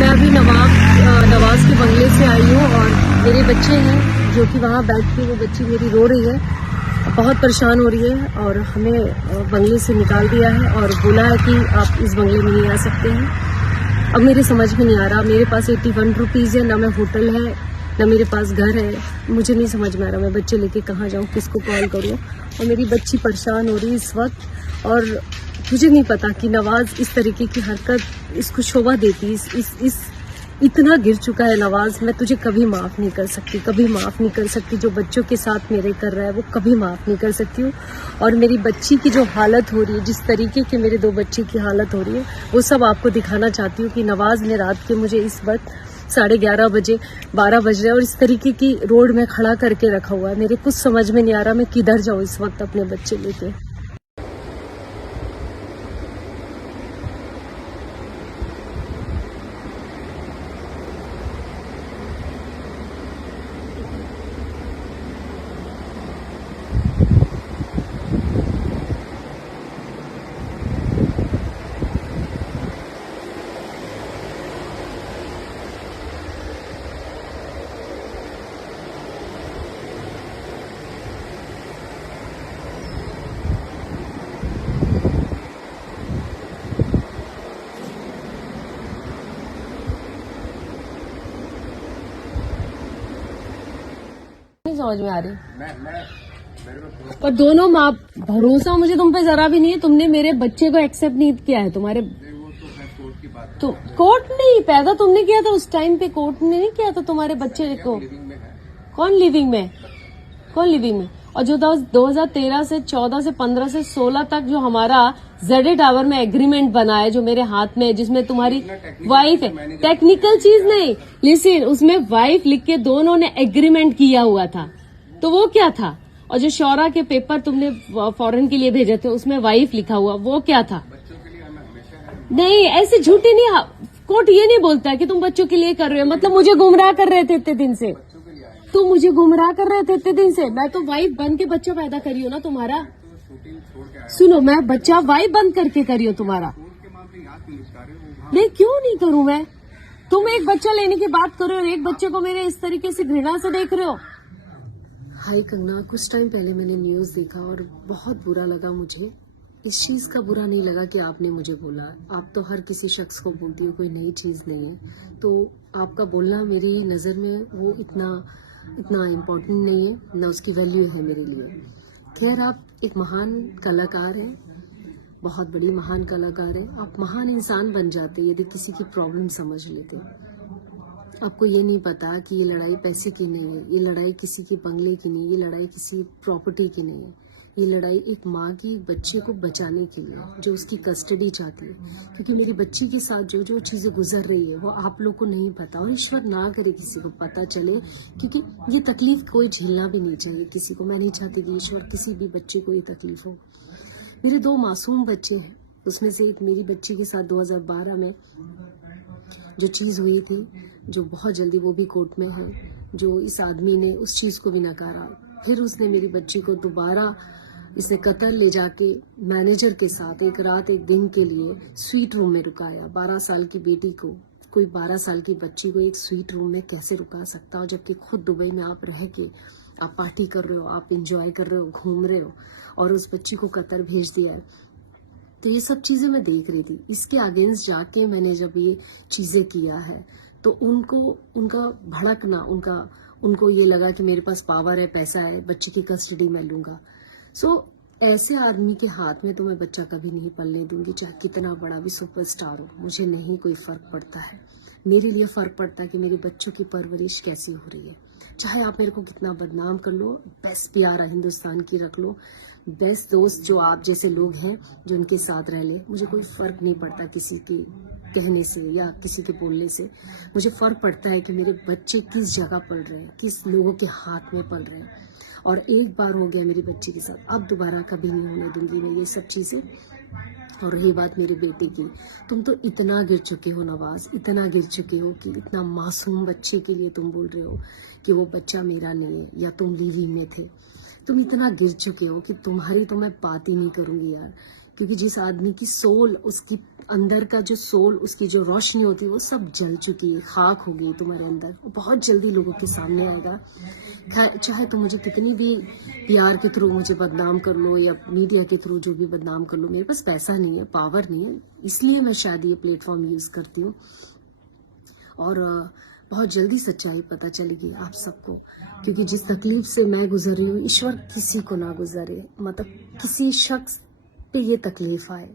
मैं अभी नवाज के बंगले से आई हूँ और मेरे बच्चे हैं जो कि वहाँ बैठ के वो बच्ची मेरी रो रही है, बहुत परेशान हो रही है और हमें बंगले से निकाल दिया है और बोला है कि आप इस बंगले में नहीं आ सकते हैं। अब मेरे समझ में नहीं आ रहा, मेरे पास 81 रुपीज़ है, ना मैं होटल है ना मेरे पास घर है, मुझे नहीं समझ में आ रहा मैं बच्चे लेके कहाँ जाऊँ, किसको कॉल करूँ। और मेरी बच्ची परेशान हो रही है इस वक्त और मुझे नहीं पता कि नवाज इस तरीके की हरकत इसको शोभा देती। इस इतना गिर चुका है नवाज, मैं तुझे कभी माफ़ नहीं कर सकती, कभी माफ़ नहीं कर सकती। जो बच्चों के साथ मेरे कर रहा है वो कभी माफ़ नहीं कर सकती हूँ। और मेरी बच्ची की जो हालत हो रही है, जिस तरीके के मेरे 2 बच्चे की हालत हो रही है, वो सब आपको दिखाना चाहती हूँ कि नवाज ने रात के मुझे इस वक्त 11:30 बजे 12 बज रहे हैं और इस तरीके की रोड में खड़ा करके रखा हुआ है। मेरे कुछ समझ में नहीं आ रहा मैं किधर जाऊँ इस वक्त अपने बच्चे लेके। नहीं समझ में आ रही पर दोनों माँ, भरोसा मुझे तुम पे जरा भी नहीं है। तुमने मेरे बच्चे को एक्सेप्ट नहीं किया है, तुम्हारे तो कोर्ट नहीं, पैदा तुमने किया था उस टाइम पे, कोर्ट ने नहीं किया था तुम्हारे बच्चे को। कौन लिविंग में, कौन लिविंग में? और जो 2013 से 14 से 15 से 16 तक जो हमारा जेड टावर में एग्रीमेंट बना है, जो मेरे हाथ में है, जिसमें तुम्हारी वाइफ है, टेक्निकल चीज नहीं, लिसन, उसमें वाइफ लिख के दोनों ने एग्रीमेंट किया हुआ था, तो वो क्या था? और जो शौरा के पेपर तुमने फॉरेन के लिए भेजे थे उसमें वाइफ लिखा हुआ, वो क्या था? नहीं, ऐसे झूठी नहीं, कोर्ट ये नहीं बोलता कि तुम बच्चों के लिए कर रहे हो, मतलब मुझे गुमराह कर रहे थे इतने दिन से, तुम मुझे गुमराह कर रहे थे इतने दिन से। मैं तो वाइफ बन के बच्चा पैदा करी हूँ ना तुम्हारा। सुनो, मैं बच्चा वाइफ बन करके करी हूँ तुम्हारा। नहीं, क्यों नहीं करूँ मैं? तुम एक बच्चा लेने की बात करो और एक बच्चे को मेरे इस तरीके से घृणा से देख रहे हो। हाय कंगना, कुछ टाइम पहले मैंने न्यूज देखा और बहुत बुरा लगा मुझे। इस चीज का बुरा नहीं लगा कि आपने मुझे बोला, आप तो हर किसी शख्स को बोलती हो, कोई नई चीज नहीं है, तो आपका बोलना मेरी नजर में वो इतना इम्पोर्टेंट नहीं है, ना उसकी वैल्यू है मेरे लिए। खैर, आप एक महान कलाकार हैं, बहुत बड़ी महान कलाकार है, आप महान इंसान बन जाते यदि किसी की प्रॉब्लम समझ लेते। आपको ये नहीं पता कि ये लड़ाई पैसे की नहीं है, ये लड़ाई किसी के बंगले की नहीं, ये लड़ाई किसी प्रॉपर्टी की नहीं है, ये लड़ाई एक माँ की बच्चे को बचाने के लिए, जो उसकी कस्टडी चाहती है। क्योंकि मेरी बच्ची के साथ जो जो चीज़ें गुजर रही है वो आप लोग को नहीं पता, और ईश्वर ना करे किसी को पता चले, क्योंकि ये तकलीफ कोई झेलना भी नहीं चाहिए किसी को। मैं नहीं चाहती कि ईश्वर किसी भी बच्चे को ये तकलीफ हो। मेरे 2 मासूम बच्चे हैं, उसमें से एक मेरी बच्ची के साथ 2012 में जो चीज़ हुई थी, जो बहुत जल्दी वो भी कोर्ट में है, जो इस आदमी ने उस चीज़ को भी नकारा, फिर उसने मेरी बच्ची को दोबारा इसे कतर ले जाके मैनेजर के साथ एक रात एक दिन के लिए स्वीट रूम में रुकाया। 12 साल की बेटी को, कोई 12 साल की बच्ची को एक स्वीट रूम में कैसे रुका सकता हो, जबकि खुद दुबई में आप रह के आप पार्टी कर रहे हो, आप इंजॉय कर रहे हो, घूम रहे हो, और उस बच्ची को कतर भेज दिया है। तो ये सब चीज़ें मैं देख रही थी। इसके अगेंस्ट जाके मैंने जब ये चीज़ें किया है तो उनका भड़कना, उनको ये लगा कि मेरे पास पावर है, पैसा है, बच्चे की कस्टडी मैं लूँगा। ऐसे आदमी के हाथ में तो मैं बच्चा कभी नहीं पलने दूंगी, चाहे कितना बड़ा भी सुपरस्टार हो। मुझे नहीं कोई फ़र्क पड़ता है, मेरे लिए फ़र्क पड़ता है कि मेरे बच्चों की परवरिश कैसी हो रही है। चाहे आप मेरे को कितना बदनाम कर लो, बेस्ट प्यारा हिंदुस्तान की रख लो, बेस्ट दोस्त जो आप जैसे लोग हैं जो उनके साथ रह ले, मुझे कोई फ़र्क नहीं पड़ता किसी के कहने से या किसी के बोलने से। मुझे फ़र्क पड़ता है कि मेरे बच्चे किस जगह पढ़ रहे हैं, किस लोगों के हाथ में पढ़ रहे हैं। और एक बार हो गया मेरी बच्ची के साथ, अब दोबारा कभी नहीं होने दूंगी मैं ये सब चीज़ें। और रही बात मेरे बेटे की, तुम तो इतना गिर चुके हो नवाज, इतना गिर चुके हो कि इतना मासूम बच्चे के लिए तुम बोल रहे हो कि वो बच्चा मेरा नहीं है, या तुम लिविंग में थे। तुम इतना गिर चुके हो कि तुम्हारी तो मैं बात ही नहीं करूँगी यार। क्योंकि जिस आदमी की सोल उसकी अंदर का जो सोल, उसकी जो रोशनी होती है वो सब जल चुकी है, खाक हो गई तुम्हारे अंदर। वो बहुत जल्दी लोगों के सामने आएगा। चाहे तुम मुझे कितनी भी PR के थ्रू मुझे बदनाम कर लो या मीडिया के थ्रू जो भी बदनाम कर लो, मेरे पास पैसा नहीं है, पावर नहीं है, इसलिए मैं शायद ये प्लेटफॉर्म यूज करती हूँ। और बहुत जल्दी सच्चाई पता चलेगी आप सबको, क्योंकि जिस तकलीफ से मैं गुजर रही हूँ, ईश्वर किसी को ना गुजरे, मतलब किसी शख्स पे ये तकलीफ आए।